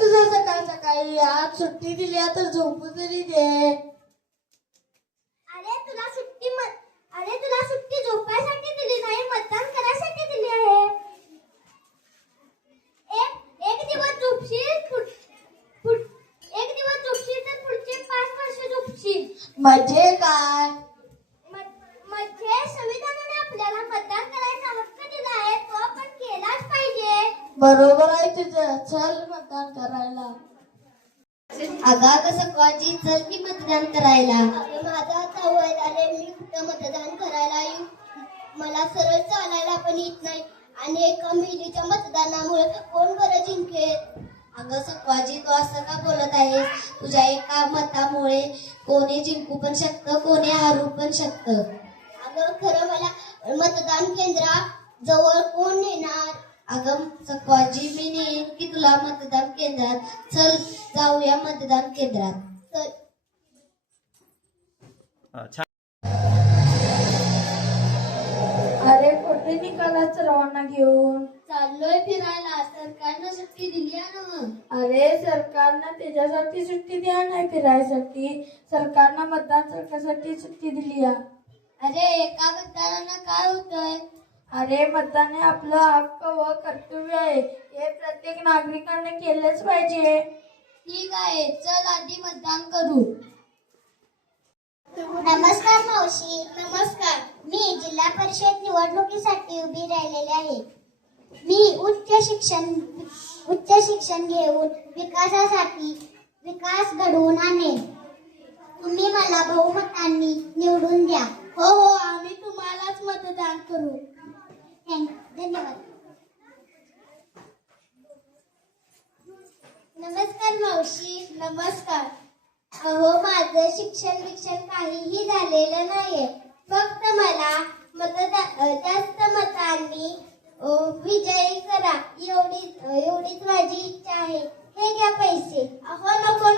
तुझं सकाळ सकाळी? आज सुट्टी दिली आहे तर झोपू तरी दे. अरे तुला सुट्टी झोपायसाठी दिली नाही, मतदान करायसाठी दिली आहे. एक दिवस झोपशील तर पुढचे 5 वर्ष झोपशील. म्हणजे काय? म्हणजे संविधानाने आपल्याला मतदान करायचा हक्क दिला आहे, तो आपण केलाच पाहिजे. बरोबर आहे तुझं. चल मतदान करायला. अगं सकाळची चल की मतदान करायला. माझा आता वय झाले, मी कुठं मतदान करायला येऊ? मला सरळ चालायला पण येत नाही आणि एका महिलेच्या मतदानामुळे कोण बरं जिंकेल? अगं सखवाजी, तू असं का बोलत आहेस? तुझ्या एका मतामुळे कोणी जिंकू पण शकतं, कोणी हरू पण शकतं. अगं खरं मला मतदान केंद्रा जवळ कोण नेणार? अगं सखवाजी, मी नेईन की तुला मतदान केंद्रात. चल जाऊया मतदान केंद्रात. तर अरे कुठे निघालाच रवाना घेऊन? चाललोय फिरायला. सरकारनं सुट्टी दिली आहे ना मग. अरे सरकारनं त्याच्यासाठी सुट्टी द्या नाही फिरायसाठी. सरकारनं मतदान करण्यासाठी सुट्टी दिली आहे. अरे एका मतदानानं काय होतंय? अरे मतदान हे आपलं हक्क व कर्तव्य आहे. हे प्रत्येक नागरिकाने केलंच पाहिजे. ठीक आहे, चल आधी मतदान करू. नमस्कार मावशी. नमस्कार. मी जिल्हा परिषद निवडणुकीसाठी उभी राहिलेली आहे. मी उच्च शिक्षण घेऊन विकास घडवून आणेन. तुम्ही मला बहुमतांनी निवडून द्या. हो, आम्ही तुम्हालाच मतदान करू. धन्यवाद. नमस्कार मावशी. नमस्कार. अहो माझं शिक्षण काहीही झालेलं नाहीये. फक्त मला जास्त मतांनी विजयी करा एवढीच माझी इच्छा आहे. हे घ्या पैसे. अहो नको